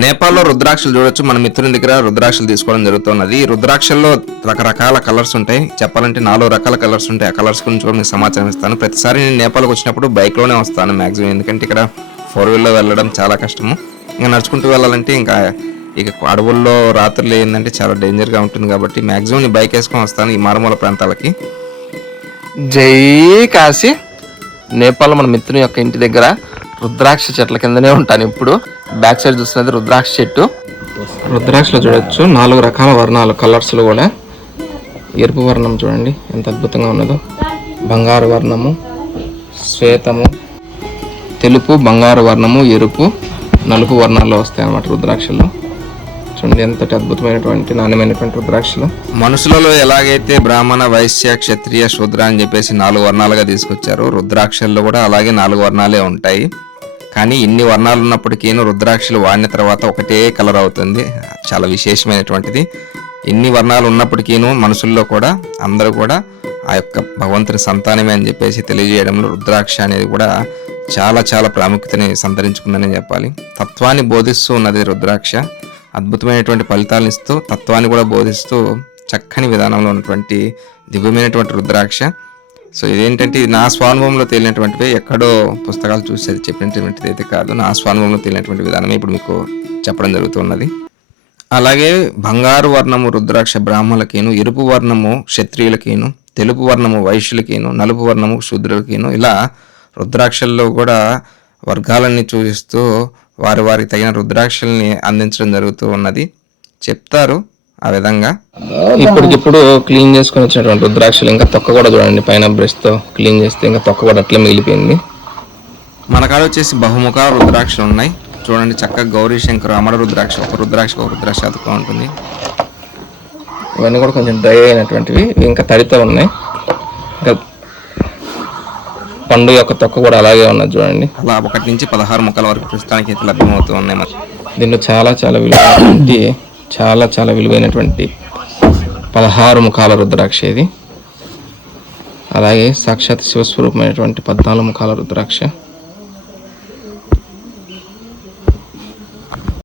నేపాల్లో రుద్రాక్షలు చూడొచ్చు. మన మిత్రుని దగ్గర రుద్రాక్షలు తీసుకోవడం జరుగుతున్నది. రుద్రాక్షల్లో రకరకాల కలర్స్ ఉంటాయి. చెప్పాలంటే నాలుగు రకాల కలర్స్ ఉంటాయి. ఆ కలర్స్ గురించి కూడా మీకు సమాచారం ఇస్తాను. ప్రతిసారి నేను నేపాల్కి వచ్చినప్పుడు బైక్లోనే వస్తాను మ్యాక్సిమం. ఎందుకంటే ఇక్కడ ఫోర్ వీల్లో వెళ్ళడం చాలా కష్టము. ఇంకా నడుచుకుంటూ వెళ్ళాలంటే ఇంకా ఇక అడవుల్లో రాత్రులు ఏంటంటే చాలా డేంజర్గా ఉంటుంది కాబట్టి మ్యాక్సిమం నేను బైక్ వేసుకొని వస్తాను ఈ మారుమూల ప్రాంతాలకి. జై కాశీ. నేపాల్ మన మిత్రుని యొక్క ఇంటి దగ్గర రుద్రాక్ష చెట్ల కిందనే ఉంటాను ఇప్పుడు. బ్యాక్ సైడ్ చూస్తున్నది రుద్రాక్ష చెట్టు. రుద్రాక్షలో చూడొచ్చు. నాలుగు రకాల వర్ణాలు కలర్స్లో కూడా. ఎరుపు వర్ణం చూడండి ఎంత అద్భుతంగా ఉన్నదో. బంగారు వర్ణము శ్వేతము తెలుపు బంగారు వర్ణము ఎరుపు నలుపు వర్ణాల్లో వస్తాయి అన్నమాట రుద్రాక్షలు. చూడండి ఎంతటి అద్భుతమైనటువంటి నాణ్యమైనటువంటి రుద్రాక్షలు. మనుషులలో ఎలాగైతే బ్రాహ్మణ వైశ్య క్షత్రియ శూద్ర అని చెప్పేసి నాలుగు వర్ణాలుగా తీసుకొచ్చారు రుద్రాక్షల్లో కూడా అలాగే నాలుగు వర్ణాలే ఉంటాయి. కానీ ఇన్ని వర్ణాలు ఉన్నప్పటికీను రుద్రాక్షలు వాడిన తర్వాత ఒకటే కలర్ అవుతుంది. చాలా విశేషమైనటువంటిది. ఇన్ని వర్ణాలు ఉన్నప్పటికీను మనుషుల్లో కూడా అందరూ కూడా ఆ యొక్క భగవంతుని సంతానమే అని చెప్పేసి తెలియజేయడంలో రుద్రాక్ష అనేది కూడా చాలా చాలా ప్రాముఖ్యతని సంతరించుకుందని చెప్పాలి. తత్వాన్ని బోధిస్తూ ఉన్నది రుద్రాక్ష. అద్భుతమైనటువంటి ఫలితాలను ఇస్తూ తత్వాన్ని కూడా బోధిస్తూ చక్కని విధానంలో ఉన్నటువంటి దివ్యమైనటువంటి రుద్రాక్ష. సో ఇదేంటంటే నా స్వానుభవంలో తేలినటువంటివి ఎక్కడో పుస్తకాలు చూసి చెప్పినటువంటిది అయితే కాదు. నా స్వానుభవంలో తేలినటువంటి విధానమే ఇప్పుడు మీకు చెప్పడం జరుగుతున్నది. అలాగే బంగారు వర్ణము రుద్రాక్ష బ్రాహ్మణులకేను ఎరుపు వర్ణము క్షత్రియులకేను తెలుపు వర్ణము వైశ్యులకేను నలుపు వర్ణము శూద్రులకేను ఇలా రుద్రాక్షల్లో కూడా వర్గాలన్నీ చూపిస్తూ వారి వారికి తగిన రుద్రాక్షల్ని అందించడం జరుగుతూ ఉన్నది. చెప్తారు. ఆ విధంగా. ఇప్పటికిప్పుడు క్లీన్ చేసుకొని వచ్చినటువంటి రుద్రాక్షలు ఇంకా తొక్క కూడా చూడండి పైన బ్రష్తో క్లీన్ చేస్తే ఇంకా తొక్క కూడా అట్లే మిగిలిపోయింది. మన కాడ వచ్చేసి బహుముఖ రుద్రాక్షలు ఉన్నాయి. చూడండి చక్కగా గౌరీ శంకర్ అమర రుద్రాక్ష ఒక రుద్రాక్ష ఒక రుద్రాక్ష అతుకుతూ ఉంటుంది. ఇవన్నీ కూడా కొంచెం డ్రై అయినటువంటివి ఇంకా తడితో ఉన్నాయి. ఇంకా పండు యొక్క తొక్క కూడా అలాగే ఉన్నది చూడండి. అలా ఒకటి నుంచి పదహారు ముక్కల వరకు ప్రస్తుతానికి అయితే లభ్యమవుతూ ఉన్నాయి. మనకి దీంట్లో చాలా చాలా విలువైనటువంటి చాలా చాలా విలువైనటువంటి పదహారు ముఖాల రుద్రాక్ష ఇది. అలాగే సాక్షాత్ శివస్వరూపమైనటువంటి పద్నాలుగు ముఖాల రుద్రాక్ష.